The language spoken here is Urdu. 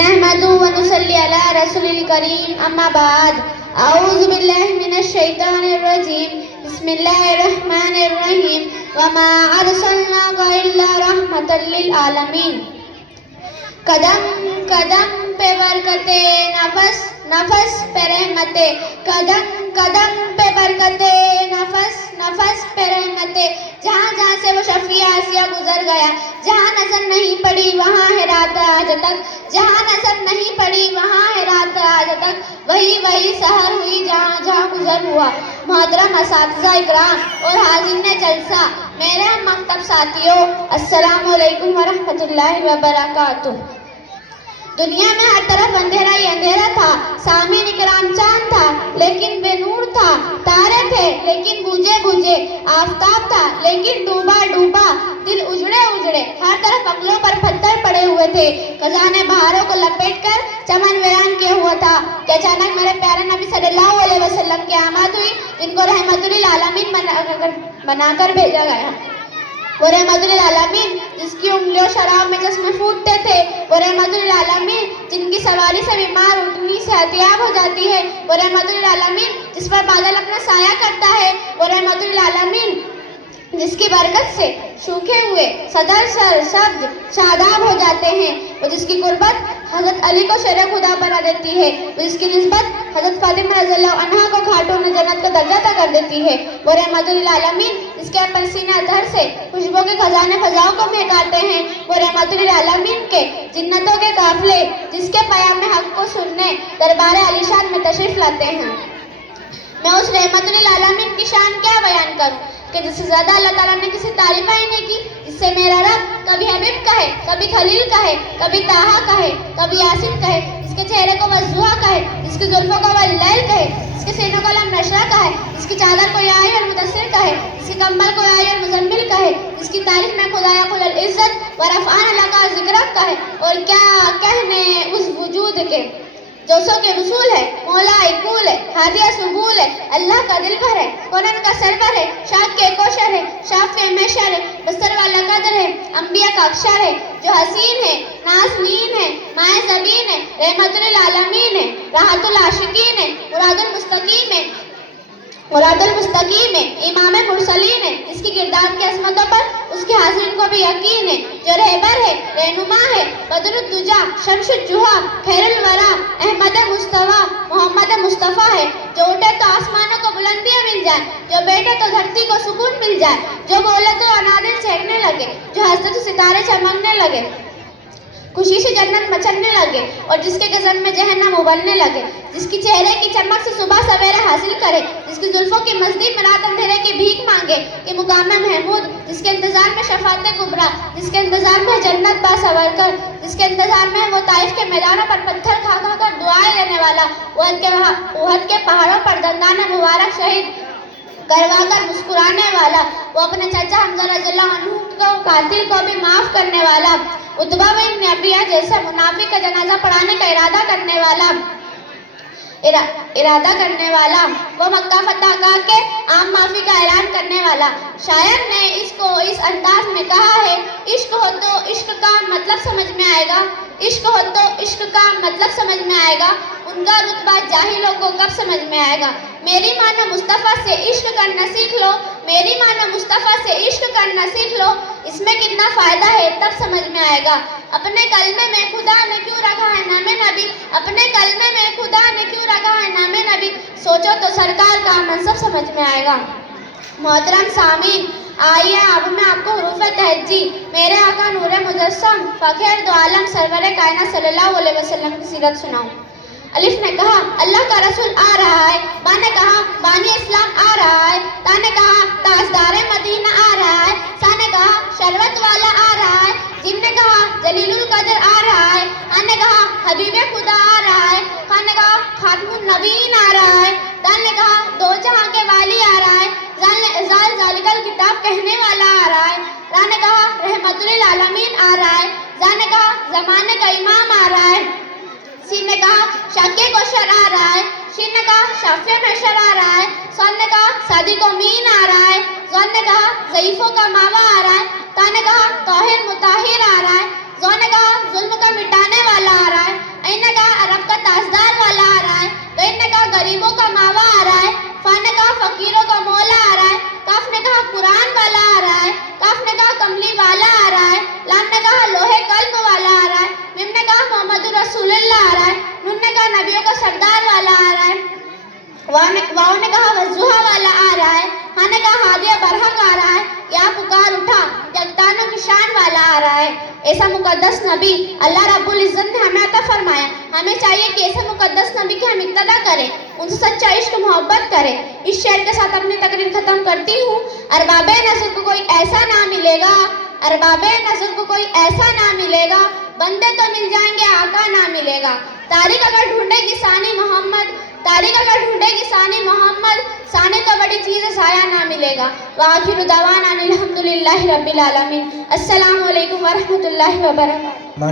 نحمدہ و نصلی علی رسول الکریم اما بعد اعوذ باللہ من الشیطان الرجیم بسم اللہ الرحمن الرحیم وما ارسلناک الا رحمتا للعالمین۔ قدم قدم پہ برکتے، نفس نفس پہ رحمتے، قدم قدم پہ برکتے، نفس نفس پہ رحمتے۔ جہاں جہاں سے وہ شفیع آسیہ گزر گیا، جہاں نظر نہیں پڑی وہاں ہے رات آج تک، جہاں نظر نہیں پڑی وہاں ہے رات آج تک، وہی وہی سحر ہوئی جہاں جہاں گزر ہوا۔ محترم اساتذہ اکرام اور حاضرین جلسہ، میرے مکتب ساتھیوں، السلام علیکم ورحمۃ اللہ وبرکاتہ۔ دنیا میں ہر طرف اندھیرا ہی اندھیرا تھا، سامعین اکرام چاند تھا لیکن بے نور تھا، تارے تھے لیکن بجھے بجھے، آفتاب تھا لیکن ڈوبا ڈوبا، دل اجڑے اجڑے، ہر طرف انگلوں پر پتھر پڑے ہوئے تھے، خزانے بہاروں کو لپیٹ کر چمن ویران کیا ہوا تھا کہ اچانک میرے پیارے نبی صلی اللہ علیہ وسلم کی آمد ہوئی، جن کو رحمت للعالمین بنا کر بھیجا گیا۔ وہ رحمت للعالمین جس کی انگلیوں شراب میں چشمے پھوٹتے تھے، وہ رحمت للعالمین جن کی سواری سے بیمار اٹھنی سے صحتیاب ہو جاتی ہے، وہ رحمت للعالمین جس پر بادل اپنا سایہ کرتا ہے، وہ رحمت للعالمین جس کی برکت سے سوکھے ہوئے صدر سر سبز شاداب ہو جاتے ہیں، وہ جس کی قربت حضرت علی کو شیر خدا بنا دیتی ہے، وہ جس کی نسبت حضرت فاطمہ رضی اللہ عنہا کو خاتون جنت کا درجہ عطا کر دیتی ہے، وہ رحمت للعالمین جس کے اپن سینہ اطہر سے خوشبو کے خزانے فضاؤں کو مہکاتے ہیں، وہ رحمت للعالمین کے جنتوں کے قافلے جس کے پیام حق کو سننے دربار عالیشان میں تشریف لاتے ہیں۔ میں اس رحمت للعالمین کی شان کیا بیان کروں کہ جس سے زیادہ اللہ تعالیٰ نے کسی تعریف ہی نہیں کی، جس سے میرا رب کبھی حبیب کہے، کبھی خلیل کہے، کبھی طٰہٰ کہے، کبھی یاسین کہے، جس کے چہرے کو والضحیٰ کہے، جس کی زلفوں کو واللیل کہے، جس کے سینوں کو لم نشرح کہے، جس کی چادر کو یا ایھا المدثر کہے، جس کے کمبل کو یا ایھا المزمل کہے، جس کی تعریف میں خدایا قل العزت ورفعنا لک ذکرک کہے، اور کیا کہنے اس وجود کے جو سو کے رسول ہے، مولا کول ہے، ہادیہ سبول ہے، اللہ کا دل بھر ہے، کونن کا سرور ہے، شاک کے کوشر ہے، شافع محشر ہے، بستر والا قدر ہے، انبیاء کا اکشر ہے، جو حسین ہے، نازنین ہے، مائے زبین ہے، رحمت للعالمین ہے، راحت العاشقین ہے، مراد المستقیم ہے، امام مرسلین ہے، جس کی کردار کی عظمتوں پر اس کے حاضرین کو بھی یقین ہے، جو رہبر ہے، رہنما ہے، بدر الدجا، شمس الجوہا، خیر الورا، احمد مصطفیٰ، محمد مصطفیٰ ہے، جو اٹھے تو آسمانوں کو بلندیاں مل جائے، جو بیٹھے تو دھرتی کو سکون مل جائے، جو بولے تو انادل چہکنے لگے، جو ہنسے تو ستارے چمکنے لگے، خوشی سے جنت مچلنے لگے اور جس کے غضب میں جہنم ابلنے لگے، جس کی چہرے کی چمک سے صبح سویرے حاصل کرے، جس کی زلفوں کی مزید میں رات اندھیرے کی بھیک مانگے کہ مقام محمود، جس کے انتظار میں شفاعت کبریٰ، جس کے انتظار میں جنت باسور کر، جس کے انتظار میں وہ طائف کے میدانوں پر پتھر کھا کھا کر دعائیں لینے والا، احد کے پہاڑوں پر دندان مبارک شہید کروا کر مسکرانے والا، وہ اپنے چچا حمزہ رضی اللہ عنہ کو قاتل کو بھی معاف کرنے والا، عتبہ بن ربیعہ جیسے منافق کا جنازہ پڑھانے کا ارادہ کرنے والا، وہ مکہ فتح کر کے عام معافی کا اعلان کرنے والا۔ شاعر نے اس کو اس انداز میں کہا ہے، عشق ہو تو عشق کا مطلب سمجھ میں آئے گا، عشق ہو تو عشق کا مطلب سمجھ میں آئے گا، ان کا رتبہ جاہلوں کو کب سمجھ میں آئے گا۔ میری ماں مصطفیٰ سے عشق کرنا سیکھ لو، میری ماں مصطفیٰ سے عشق کرنا سیکھ لو، اس میں کتنا فائدہ ہے تب سمجھ میں آئے گا۔ اپنے کلمے میں خدا نے کیوں رکھا ہے نام نبی، اپنے کلمے میں خدا نے کیوں رکھا ہے نام نبی، سوچو تو سرکار کا منصب سمجھ میں آئے گا۔ محترم سامعین، آئیے اب میں آپ کو حروف تہجی میرے آقا نور مجسم فخر دو عالم سرور کائنات صلی اللہ علیہ وسلم کی سیرت سناؤں۔ الف نے کہا اللہ کا رسول آ رہا ہے، با نے کہا بانی اسلام آ رہا ہے، تا نے کہا تاجدار مدینہ آ رہا ہے، سا نے کہا شربت والا آ رہا ہے، جیم نے کہا جلیل القدر آ رہا ہے، ہا نے کہا حبیب خدا آ رہا ہے، خا نے کہا خاتم النبیین آ رہا ہے، دال نے کہا دو جہاں کے والی آ رہا ہے، زال ذالکل کتاب کہنے والا آ رہا ہے، را نے کہا رحمت للعالمین آ رہا ہے، زا نے کہا زمانے کا امام آ رہا ہے، سین نے کہا شاکے کوشر آ رہا ہے، شین نے کہا شافع محشر آ رہا ہے، صاد نے کہا صادق امین آ رہا ہے، ضاد نے کہا ضعیفوں کا ماوا آ رہا ہے، تا نے کہا طاہر مطہر آ رہا ہے، ظا نے کہا ظلم کا مٹانے والا آ رہا ہے، واؤ نے کہا وضحا والا آ رہا ہے، ہاں نے کہا ہادیہ برحق آ رہا ہے، یا پکار اٹھا یکتانوں کی شان والا آ رہا ہے۔ ایسا مقدس نبی اللہ رب العزت نے ہمیں عطا فرمایا، ہمیں چاہیے کہ ایسے مقدس نبی کی ہم اقتدا کریں، ان سے سچا عشق محبت کریں۔ اس شعر کے ساتھ اپنی تقریر ختم کرتی ہوں۔ ارباب نظر کو کوئی ایسا نہ ملے گا، ارباب نظر کو کوئی ایسا نہ ملے گا، بندے تو مل جائیں گے آقا نہ ملے گا۔ تاریخ اگر ڈھونڈے گی ثانی محمد، تاریخ اگر ڈھونڈے گی ثانی محمد، ثانی تو بڑی چیز ہے ضائع نہ ملے گا۔ وآخر دعوانا الحمدللہ رب العالمین۔ السلام علیکم ورحمۃ اللہ وبرکاتہ۔